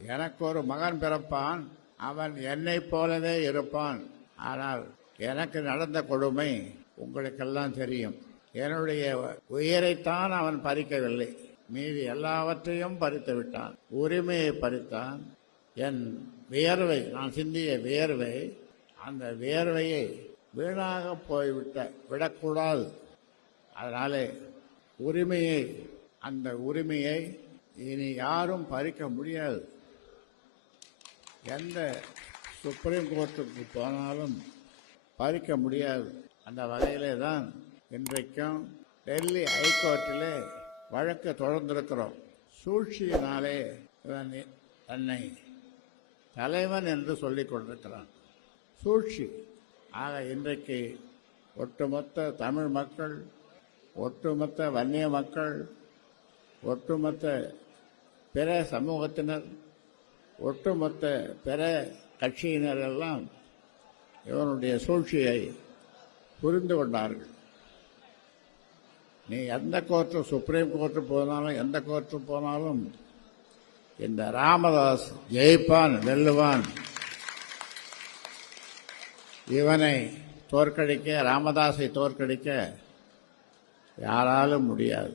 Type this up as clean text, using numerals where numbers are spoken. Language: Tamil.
எனக்கு ஒரு மகன் பிறப்பான், அவன் என்னைப் போலவே இருப்பான். ஆனால் எனக்கு நடந்த கொடுமை உங்களுக்கெல்லாம் தெரியும். என்னுடைய உயிரைத்தான் அவன் பறிக்கவில்லை, மீதி எல்லாவற்றையும் பறித்து விட்டான். உரிமையை பறித்தான். என் வியர்வை, நான் சிந்திய வியர்வை, அந்த வியர்வையை வீணாக விடக்கூடாது. அதனாலே அந்த உரிமையை இனி யாரும் பறிக்க முடியாது. எந்த சுப்ரீம் கோர்ட்டுக்கு போனாலும் பறிக்க முடியாது. அந்த வகையிலே தான் இன்றைக்கும் டெல்லி ஹைகோர்ட்டிலே வழக்கு தொடர்ந்திருக்கிறோம். சூழ்ச்சியினாலே இவன் தன்னை தலைவன் என்று சொல்லிக் கொண்டிருக்கிறான். சூழ்ச்சி. ஆக இன்றைக்கு ஒட்டுமொத்த தமிழ் மக்கள், ஒட்டுமொத்த வன்னிய மக்கள், ஒட்டுமொத்த பிற சமூகத்தினர், ஒட்டுமொத்த பிற கட்சியினர் எல்லாம் இவனுடைய சூழ்ச்சியை புரிந்து கொண்டார்கள். நீ எந்த கோர்ட்டு, சுப்ரீம் கோர்ட்டு போனாலும், எந்த கோர்ட்டு போனாலும் இந்த ராமதாஸ் ஜெயிப்பான், வெல்லுவான். இவனை தோற்கடிக்க, ராமதாஸை தோற்கடிக்க யாராலும் முடியாது.